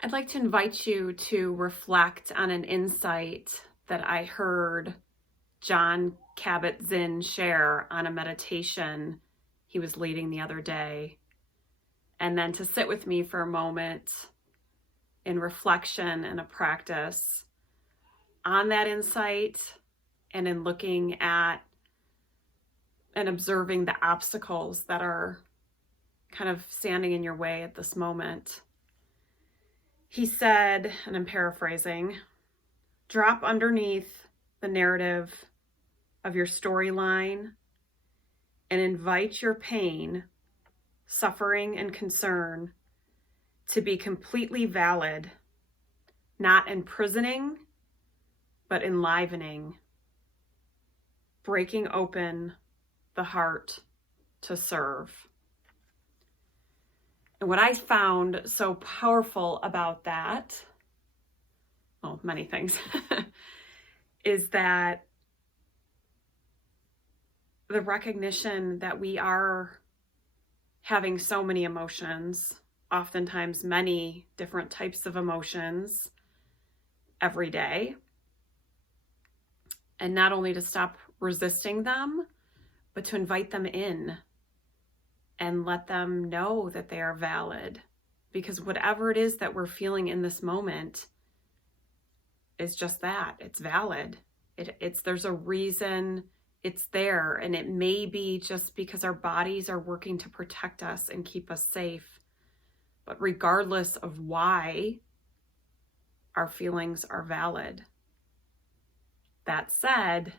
I'd like to invite you to reflect on an insight that I heard John Kabat-Zinn share on a meditation he was leading the other day, and then to sit with me for a moment in reflection and a practice on that insight, and in looking at and observing the obstacles that are kind of standing in your way at this moment. He said, and I'm paraphrasing, drop underneath the narrative of your storyline and invite your pain, suffering, and concern to be completely valid, not imprisoning, but enlivening, breaking open the heart to serve. And what I found so powerful about that, well, many things, is that the recognition that we are having so many emotions, oftentimes many different types of emotions every day, and not only to stop resisting them, but to invite them in and let them know that they are valid, because whatever it is that we're feeling in this moment is just that. It's valid. There's a reason it's there, and it may be just because our bodies are working to protect us and keep us safe. But regardless of why, our feelings are valid. That said,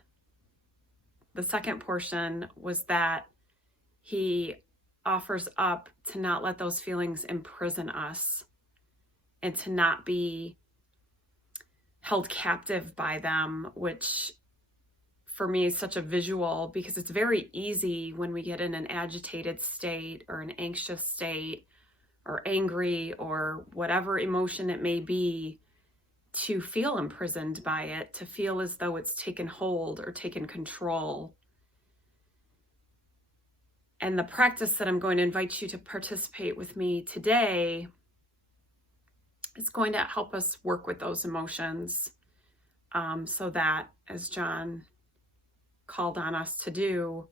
the second portion was that he offers up to not let those feelings imprison us and to not be held captive by them, which for me is such a visual, because it's very easy when we get in an agitated state or an anxious state or angry or whatever emotion it may be, to feel imprisoned by it, to feel as though it's taken hold or taken control. And the practice that I'm going to invite you to participate with me today is going to help us work with those emotions, so that, as John called on us to do,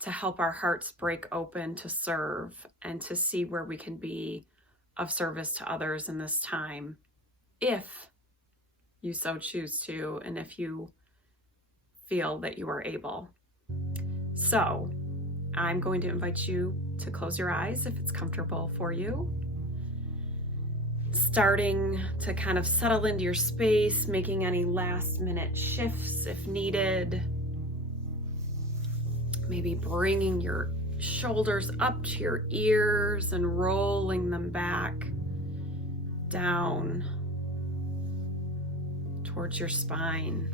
to help our hearts break open to serve and to see where we can be of service to others in this time, if you so choose to, and if you feel that you are able. So I'm going to invite you to close your eyes if it's comfortable for you. Starting to kind of settle into your space, making any last minute shifts if needed. Maybe bringing your shoulders up to your ears and rolling them back down towards your spine.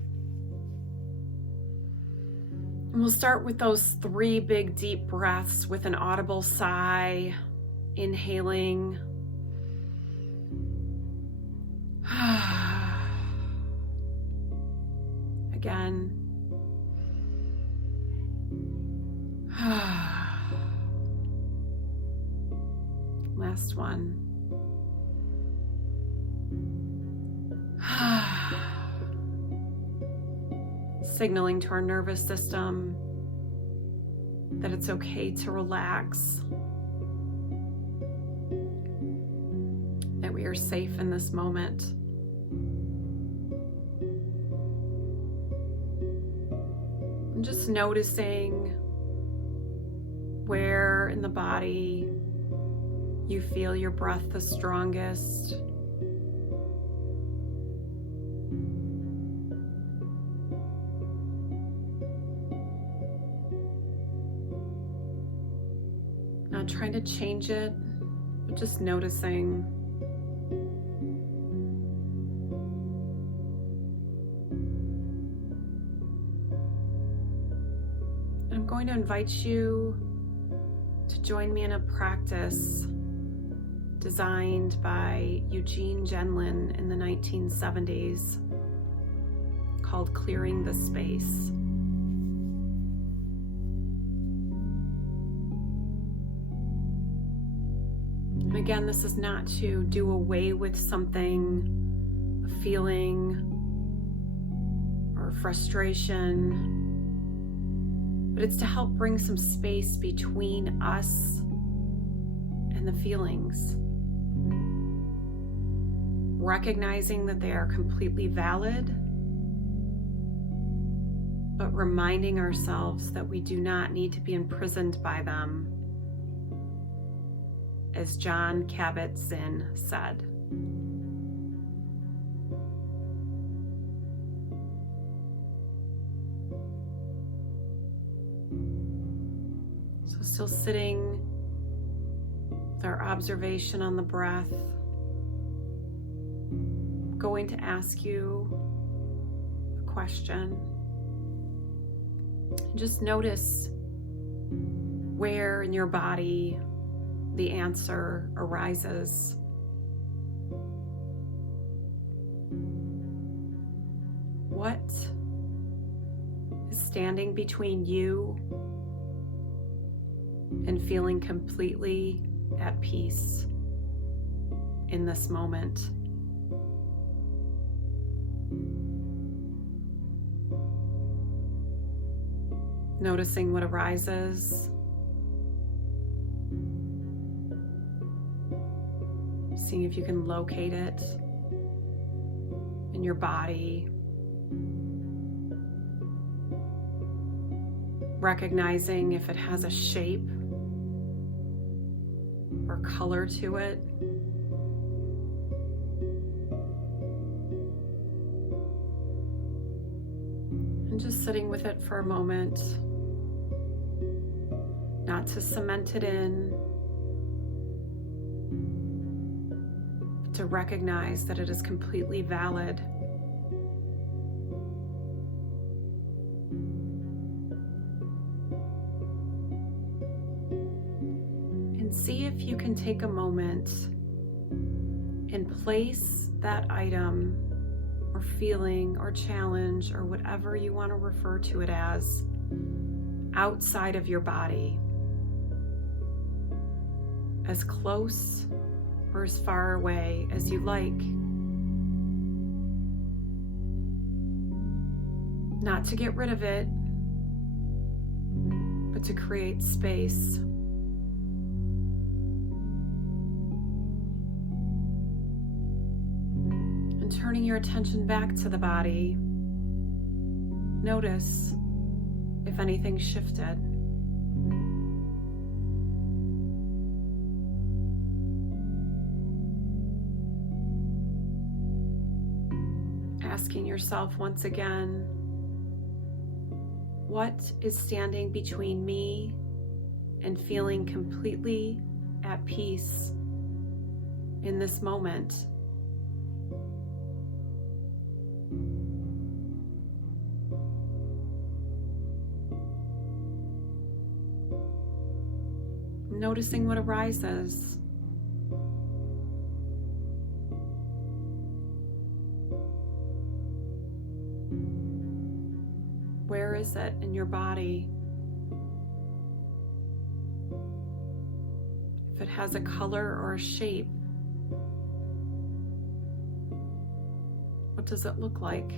And we'll start with those 3 big deep breaths with an audible sigh, inhaling. Again. Last one. Signaling to our nervous system that it's okay to relax, that we are safe in this moment. And just noticing where in the body you feel your breath the strongest. Not trying to change it, but just noticing. I'm going to invite you to join me in a practice designed by Eugene Gendlin in the 1970s called Clearing the Space. again, this is not to do away with something, a feeling or frustration, but it's to help bring some space between us and the feelings. Recognizing that they are completely valid, but reminding ourselves that we do not need to be imprisoned by them, as Jon Kabat-Zinn said. So still sitting with our observation on the breath, I'm going to ask you a question. Just notice where in your body the answer arises. What is standing between you and feeling completely at peace in this moment? Noticing what arises. Seeing if you can locate it in your body. Recognizing if it has a shape or color to it. And just sitting with it for a moment. Not to cement it in, but to recognize that it is completely valid. And see if you can take a moment and place that item or feeling or challenge or whatever you want to refer to it as outside of your body. As close or as far away as you like. Not to get rid of it, but to create space. And turning your attention back to the body, notice if anything shifted. Asking yourself once again, what is standing between me and feeling completely at peace in this moment? Noticing what arises. Where is it in your body? If it has a color or a shape, what does it look like?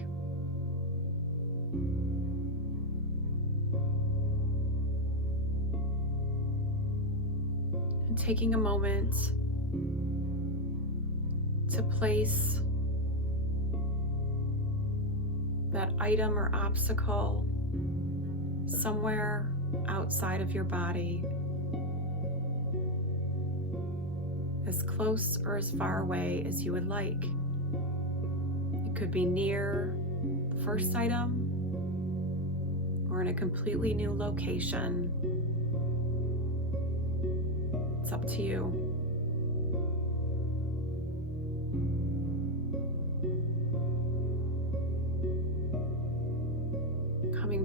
And taking a moment to place that item or obstacle somewhere outside of your body, as close or as far away as you would like. It could be near the first item or in a completely new location. It's up to you.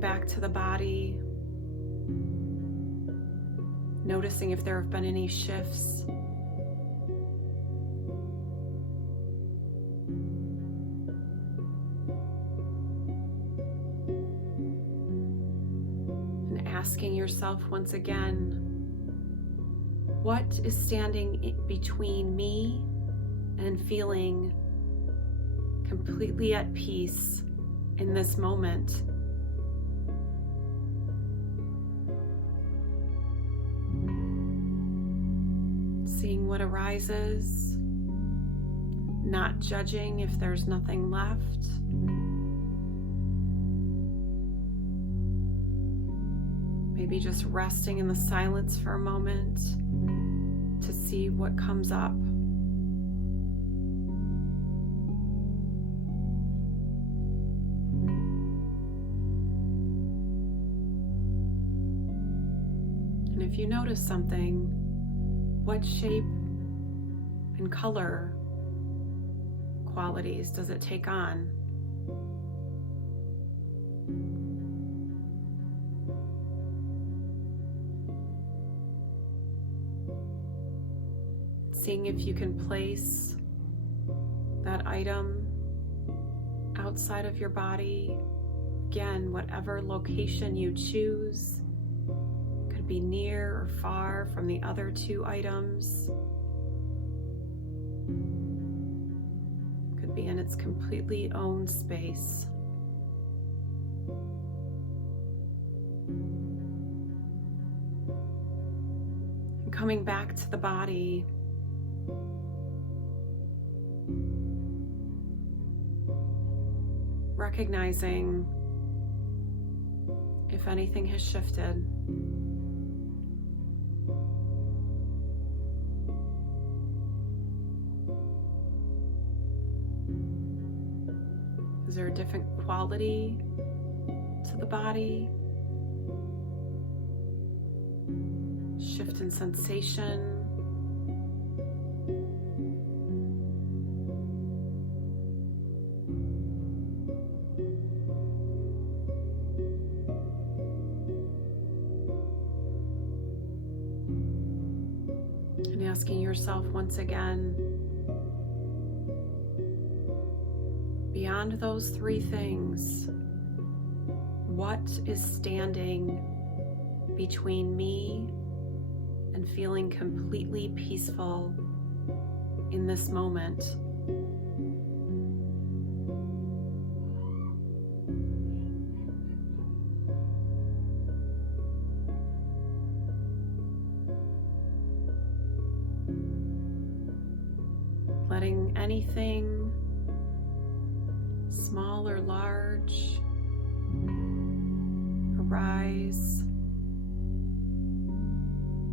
Back to the body, noticing if there have been any shifts. And asking yourself once again, What is standing between me and feeling completely at peace in this moment? Seeing what arises, not judging if there's nothing left. Maybe just resting in the silence for a moment to see what comes up. And if you notice something, what shape and color qualities does it take on? Seeing if you can place that item outside of your body. Again, whatever location you choose. Could be near or far from the other two items. Could be in its completely own space. And coming back to the body, recognizing if anything has shifted. Is there a different quality to the body? Shift in sensation? And asking yourself once again, beyond those three things, what is standing between me and feeling completely peaceful in this moment? Letting anything, small or large, arise.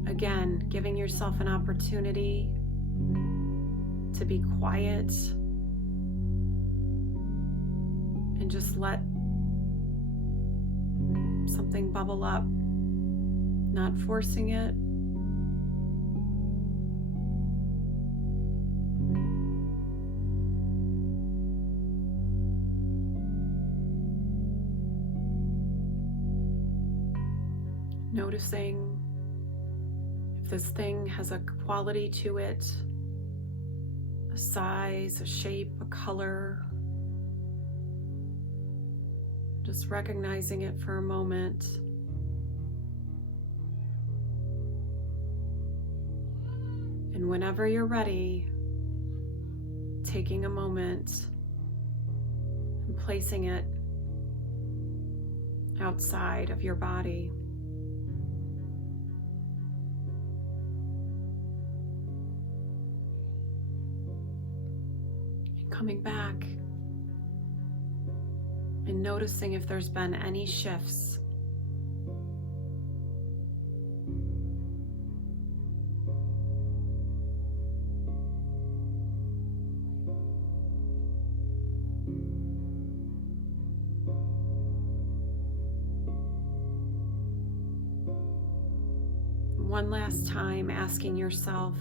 Again, giving yourself an opportunity to be quiet and just let something bubble up, not forcing it. Noticing if this thing has a quality to it, a size, a shape, a color. Just recognizing it for a moment. And whenever you're ready, taking a moment and placing it outside of your body. Coming back and noticing if there's been any shifts. One last time, asking yourself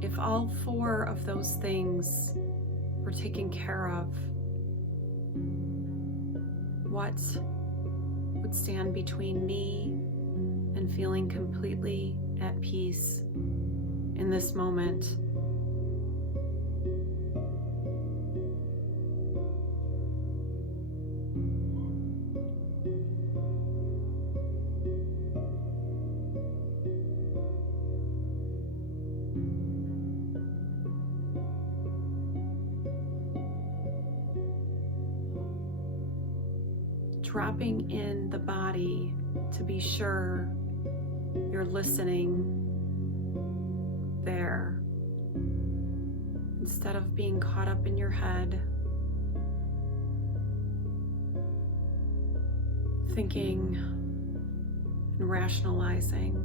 if all four of those things were taken care of, what would stand between me and feeling completely at peace in this moment? dropping in the body to be sure you're listening there, instead of being caught up in your head, thinking and rationalizing.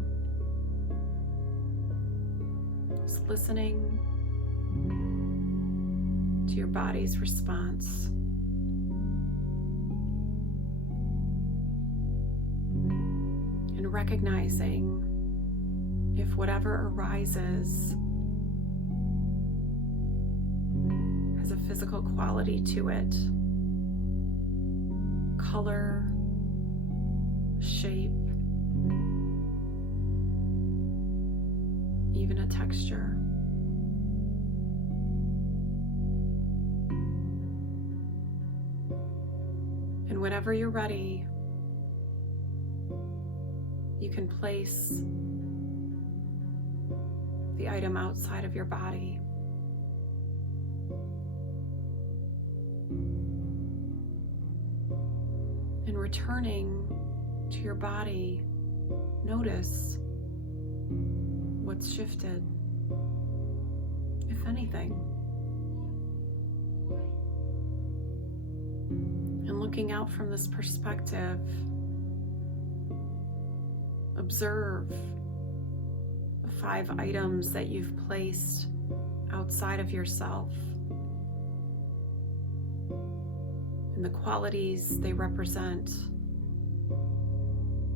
Just listening to your body's response. And recognizing if whatever arises has a physical quality to it, color, shape, even a texture. And whenever you're ready, you can place the item outside of your body. And returning to your body, notice what's shifted, if anything. And looking out from this perspective, observe the 5 items that you've placed outside of yourself and the qualities they represent,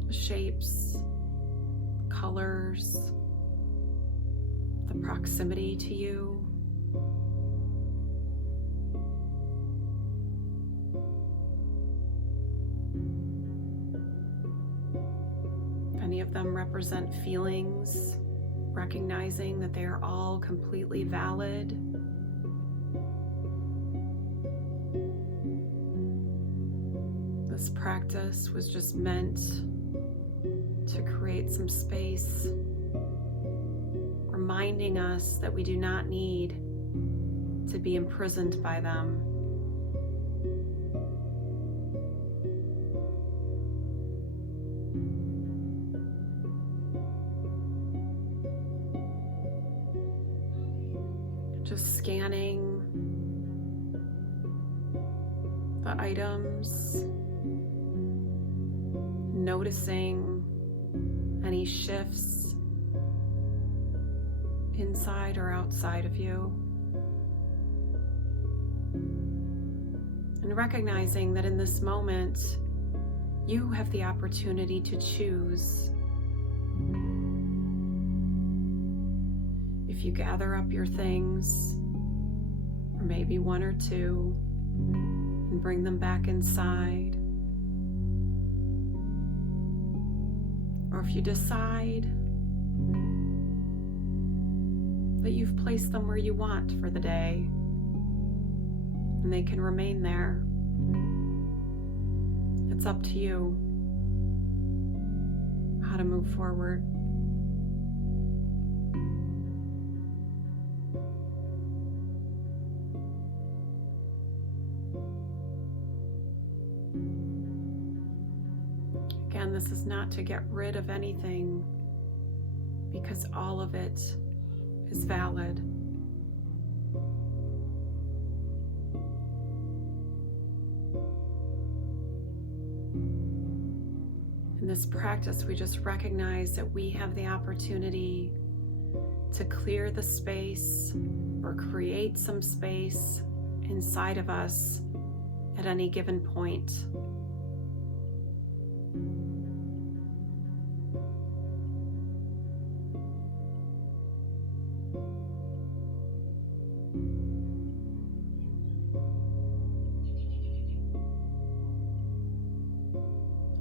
the shapes, colors, the proximity to you. Many of them represent feelings, recognizing that they are all completely valid. This practice was just meant to create some space, reminding us that we do not need to be imprisoned by them. Just scanning the items, noticing any shifts inside or outside of you, and recognizing that in this moment you have the opportunity to choose. If you gather up your things, or maybe 1 or 2, and bring them back inside, or if you decide that you've placed them where you want for the day, and they can remain there, it's up to you how to move forward. Again, this is not to get rid of anything, because all of it is valid. In this practice, we just recognize that we have the opportunity to clear the space or create some space inside of us at any given point.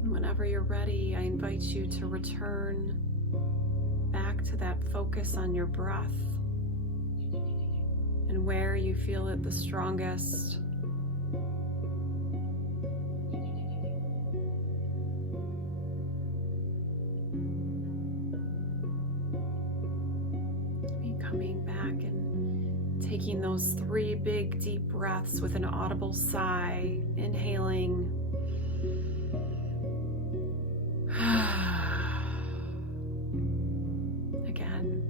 Whenever you're ready, I invite you to return back to that focus on your breath and where you feel it the strongest. Coming back and taking those 3 big deep breaths with an audible sigh, inhaling Again.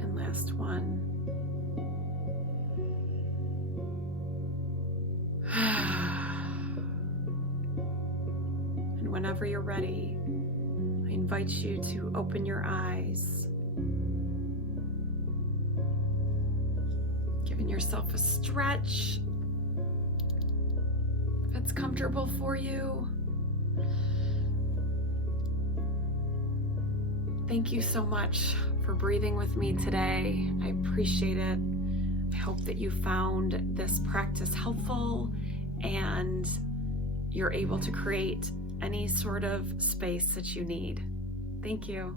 And last one. And whenever you're ready, I invite you to open your eyes, giving yourself a stretch if it's comfortable for you. Thank you so much for breathing with me today. I appreciate it. I hope that you found this practice helpful and you're able to create any sort of space that you need. Thank you.